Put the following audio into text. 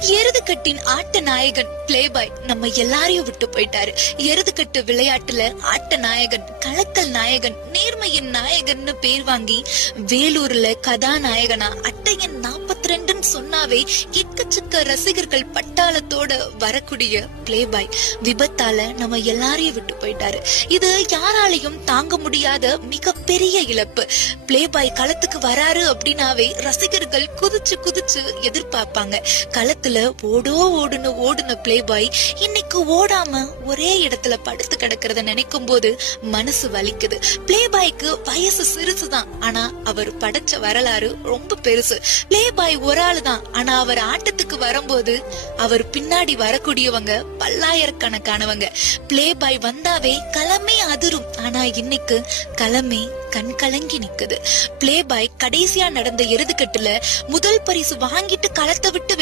எருதுகட்டின் ஆட்ட நாயகன் பிளேபாய் நம்ம எல்லாரையும் விட்டு போயிட்டாரு. எருதுகட்டு விளையாட்டுல ஆட்ட நாயகன் கலக்கல் நாயகன் நேர்மையின் நாயகன்னு பேர் வாங்கி வேலூர்ல கதாநாயகனா அட்டையன் ரெண்டுன்னு எக்கச்சக்க ரசிகர்கள் பட்டாளத்தோட வரக்கூடிய பிளேபாய் விபத்தால நம்ம எல்லாரையும் விட்டு போயிட்டாரு. இது யாராலையும் தாங்க முடியாத மிகப்பெரிய இழப்பு. பிளே பாய் களத்துக்கு வராரு அப்படின்னாவே ரசிகர்கள் குதிச்சு குதிச்சு எதிர்பார்ப்பாங்க. களத்துல ஓடோ ஓடுன ஓடுன பிளேபாய் இன்னைக்கு ஓடாம ஒரே இடத்துல படுத்து கிடக்கிறத நினைக்கும் போது மனசு வலிக்குது. பிளேபாய்க்கு வயசு சிறுசுதான். ஆனா அவர் படைச்ச வரலாறு ரொம்ப பெருசு. பிளேபாய் ஒரு ஆளு தான் ஆனா அவர் ஆட்டத்துக்கு வரும்போது அவர் பின்னாடி வரக்கூடியவங்க பல்லாயிரக்கணக்கானவங்க. பிளேபாய் வந்தாவே களமே அதிரும். ஆனா இன்னைக்கு களமே கண் கலங்கி நிக்குது. பிளேபாய் கடைசியா நடந்த எருதுக்கட்டுல முதல் பரிசு வாங்கிட்டு களத்தை விட்டு